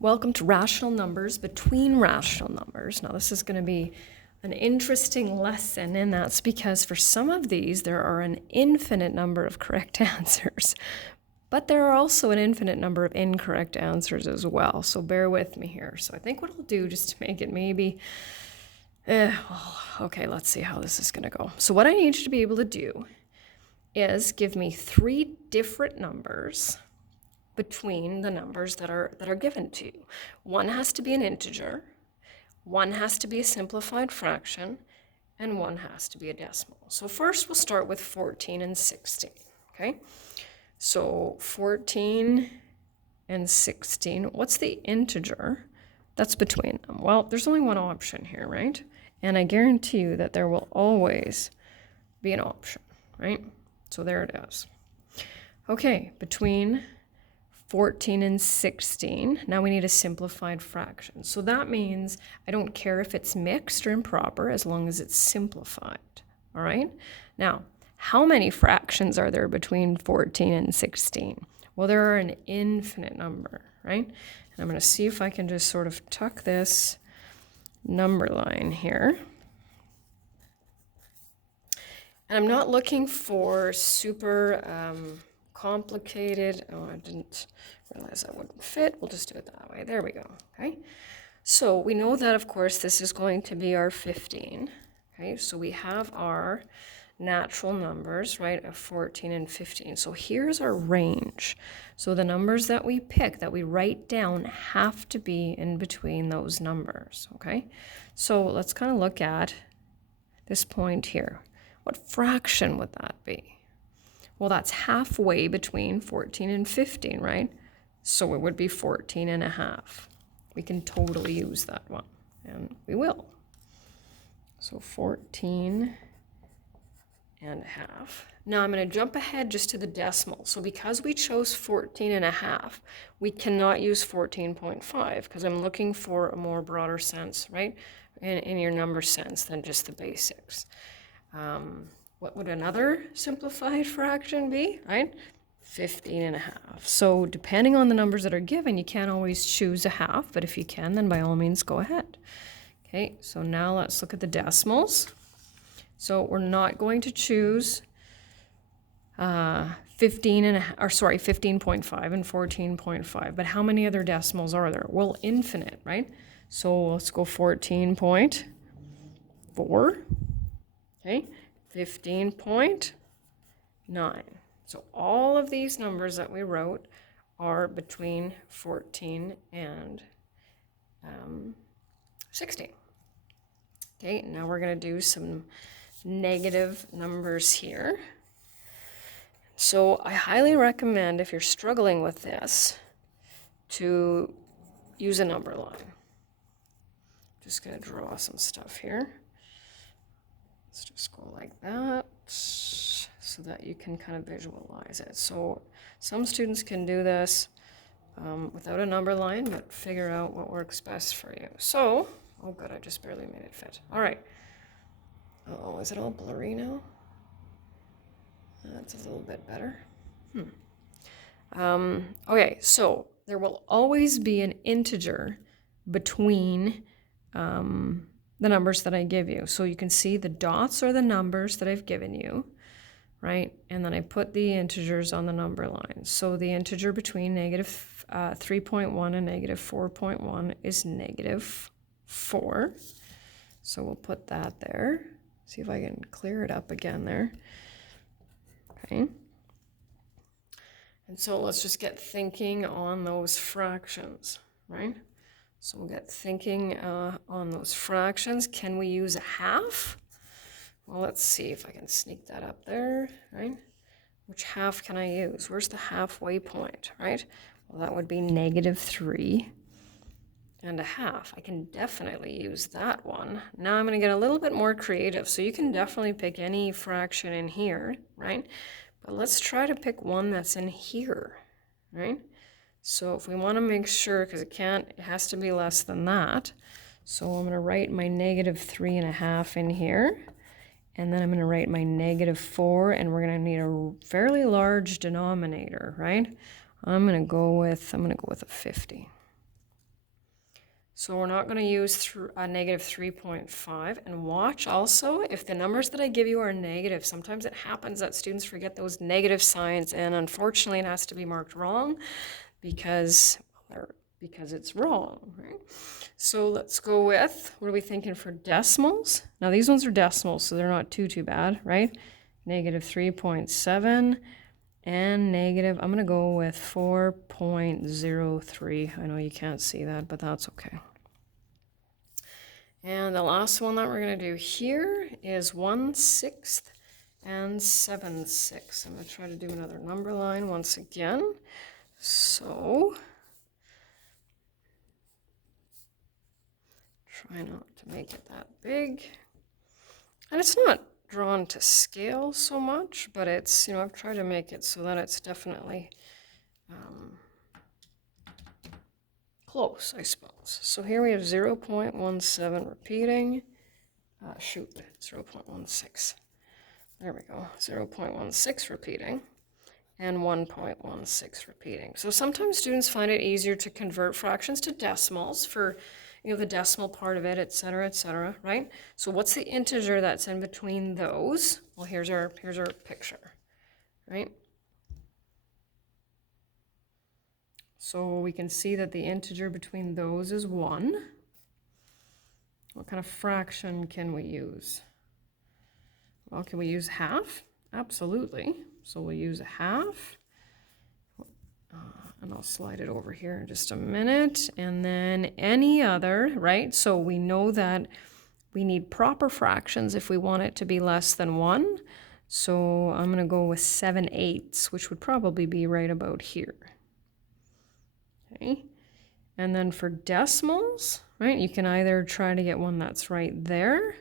Welcome to rational numbers between rational numbers. Now this is going to be an interesting lesson, and that's because for some of these there are an infinite number of correct answers, but there are also an infinite number of incorrect answers as well. So bear with me here. So I think what I'll do, just to make it maybe, okay, let's see how this is going to go. So what I need you to be able to do is give me three different numbers between the numbers that are given to you. One has to be an integer, one has to be a simplified fraction, and one has to be a decimal. So first we'll start with 14 and 16, okay? So 14 and 16, what's the integer that's between them? Well, there's only one option here, right? And I guarantee you that there will always be an option, right? So there it is. Okay, between 14 and 16. Now we need a simplified fraction. So that means I don't care if it's mixed or improper as long as it's simplified. All right? Now, how many fractions are there between 14 and 16? Well, there are an infinite number, right? And I'm going to see if I can just sort of tuck this number line here. And I'm not looking for super complicated. Oh, I didn't realize that wouldn't fit. We'll just do it that way. There we go. Okay. So we know that, of course, this is going to be our 15. Okay. So we have our natural numbers, right, of 14 and 15. So here's our range. So the numbers that we pick, that we write down, have to be in between those numbers. Okay. So let's kind of look at this point here. What fraction would that be? Well, that's halfway between 14 and 15, right? So it would be 14 and a half. We can totally use that one, and we will. So 14 and a half. Now I'm going to jump ahead just to the decimal. So because we chose 14 and a half, we cannot use 14.5 because I'm looking for a more broader sense, right? In your number sense than just the basics. What would another simplified fraction be, right? 15 and a half. So depending on the numbers that are given, you can't always choose a half, but if you can, then by all means go ahead. Okay, so now let's look at the decimals. So we're not going to choose 15.5 and 14.5, but how many other decimals are there? Well, infinite, right? So let's go 14.4, okay? 15.9. So all of these numbers that we wrote are between 14 and 16. Okay, now we're going to do some negative numbers here. So I highly recommend, if you're struggling with this, to use a number line. Just going to draw some stuff here. Let's just go like that so that you can kind of visualize it. So some students can do this without a number line, but figure out what works best for you. So, oh good, I just barely made it fit. All right. Oh, is it all blurry now? That's a little bit better. Okay, so there will always be an integer between the numbers that I give you. So you can see the dots are the numbers that I've given you, right? And then I put the integers on the number line. So the integer between negative 3.1 and negative 4.1 is negative 4. So we'll put that there. See if I can clear it up again there. Okay. And so let's just get thinking on those fractions, right? So we'll get thinking on those fractions. Can we use a half? Well, let's see if I can sneak that up there, right? Which half can I use? Where's the halfway point, right? Well, that would be negative 3 and a half. I can definitely use that one. Now I'm going to get a little bit more creative. So you can definitely pick any fraction in here, right? But let's try to pick one that's in here, right? So if we want to make sure, because it has to be less than that. So I'm going to write my negative 3.5 in here. And then I'm going to write my negative 4, and we're going to need a fairly large denominator, right? I'm going to go with a 50. So we're not going to use negative 3.5. And watch also, if the numbers that I give you are negative, sometimes it happens that students forget those negative signs, and unfortunately it has to be marked wrong because it's wrong, right? So let's go with, what are we thinking for decimals? Now these ones are decimals, so they're not too bad, right? Negative 3.7 and negative, I'm going to go with 4.03. I know you can't see that, but that's okay. And the last one that we're going to do here is 1/6 and 7/6. I'm going to try to do another number line once again. So try not to make it that big. And it's not drawn to scale so much, but it's, you know, I've tried to make it so that it's definitely close, I suppose. So here we have 0.17 repeating. 0.16. There we go. 0.16 repeating and 1.16 repeating. So sometimes students find it easier to convert fractions to decimals for, you know, the decimal part of it, et cetera, right? So what's the integer that's in between those? Well, here's our picture, right? So we can see that the integer between those is 1. What kind of fraction can we use? Well, can we use half? Absolutely. So we'll use a half. And I'll slide it over here in just a minute. And then any other, right? So we know that we need proper fractions if we want it to be less than 1. So I'm going to go with 7/8, which would probably be right about here. Okay. And then for decimals, right, you can either try to get one that's right there.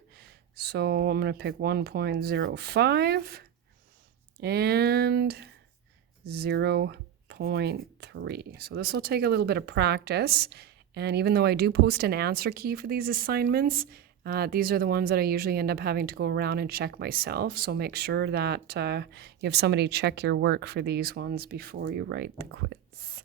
So I'm going to pick 1.05 and 0.3. So this will take a little bit of practice. And even though I do post an answer key for these assignments, these are the ones that I usually end up having to go around and check myself. So make sure that you have somebody check your work for these ones before you write the quiz.